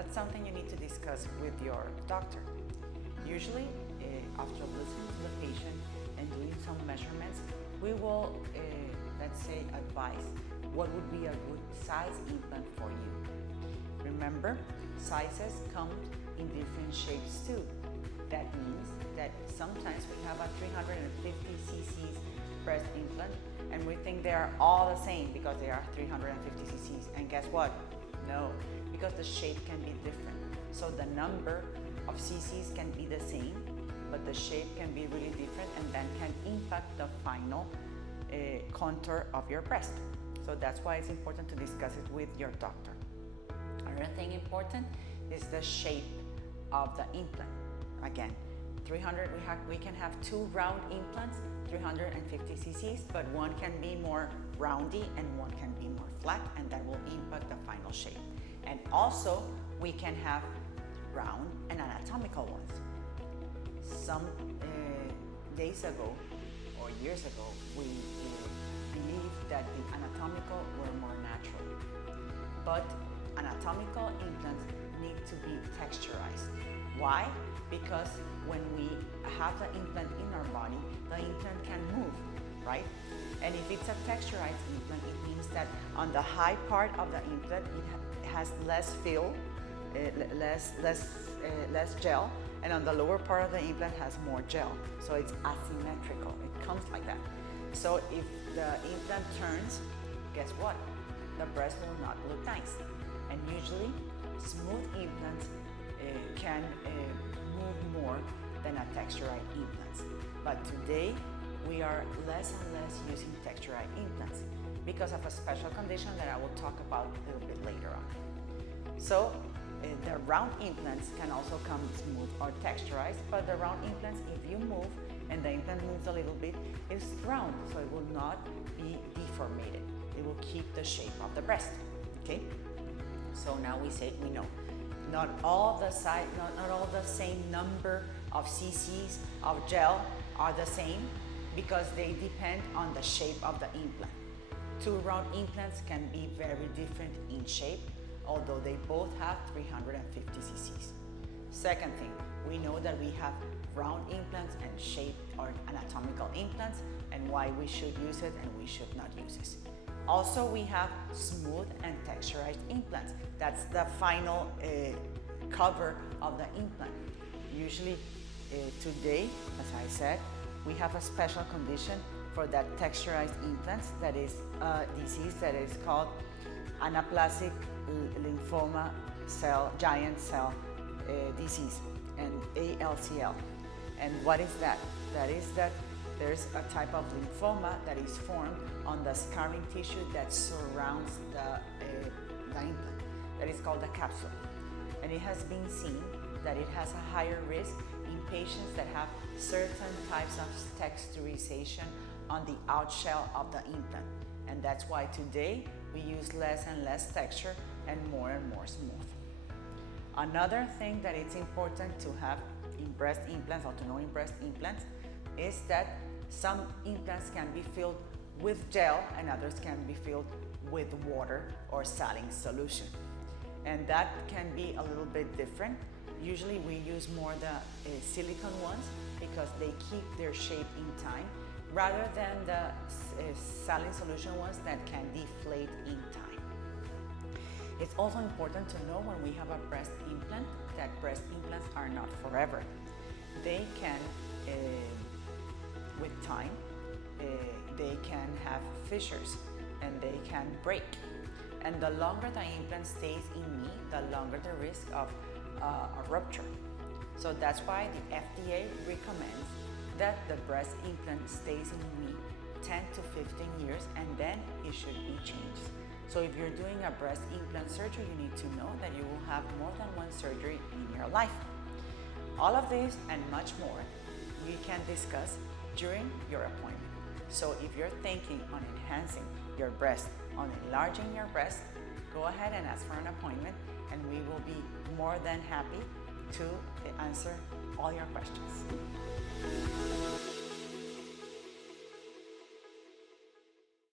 that's something you need to discuss with your doctor. Usually, after listening to the patient and doing some measurements, we will, let's say, advise what would be a good size implant for you. Remember, sizes come in different shapes too. That means that sometimes we have a 350 cc's breast implant and we think they are all the same because they are 350 cc's. And guess what? No, because the shape can be different. So the number of cc's can be the same, but the shape can be really different and then can impact the final contour of your breast. So that's why it's important to discuss it with your doctor. Another thing important is the shape of the implant. Again, 300, we can have two round implants, 350 cc's, but one can be more roundy and one can be more flat, and that will impact the final shape. And also, we can have round and anatomical ones. Some days ago or years ago, we believed that the anatomical were more natural. But anatomical implants need to be texturized. Why? Because when we have the implant in our body, the implant can move, right? And if it's a texturized implant, it means that on the high part of the implant, it has less fill, less gel, and on the lower part of the implant has more gel. So it's asymmetrical, it comes like that. So if the implant turns, guess what? The breast will not look nice. And usually, smooth implants can move more than a texturized implants. But today, we are less and less using texturized implants because of a special condition that I will talk about a little bit later on. So, the round implants can also come smooth or texturized, but the round implants, if you move and the implant moves a little bit, it's round, so it will not be deformated. It will keep the shape of the breast, okay? So now we know, not all the same number of cc's of gel are the same because they depend on the shape of the implant. Two round implants can be very different in shape, although they both have 350 cc's. Second thing, we know that we have round implants and shaped or anatomical implants and why we should use it and we should not use it. Also, we have smooth and texturized implants. That's the final cover of the implant. Usually today, as I said, we have a special condition for that texturized implants, that is a disease that is called anaplastic lymphoma giant cell disease, and ALCL. And what is that? That is that there's a type of lymphoma that is formed on the scarring tissue that surrounds the implant. That is called the capsule. And it has been seen that it has a higher risk in patients that have certain types of texturization on the outshell of the implant. And that's why today we use less and less texture and more smooth. Another thing that it's important to have in breast implants, or to know in breast implants, is that some implants can be filled with gel and others can be filled with water or saline solution. And that can be a little bit different. Usually we use more the silicone ones because they keep their shape in time, rather than the saline solution ones that can deflate in time. It's also important to know when we have a breast implant that breast implants are not forever. They can, with time, they can have fissures and they can break. And the longer the implant stays in me, the longer the risk of a rupture. So that's why the FDA recommends that the breast implant stays in me 10 to 15 years and then it should be changed. So if you're doing a breast implant surgery, you need to know that you will have more than one surgery in your life. All of this and much more we can discuss during your appointment. So if you're thinking on enhancing your breast, on enlarging your breast, go ahead and ask for an appointment and we will be more than happy to answer all your questions.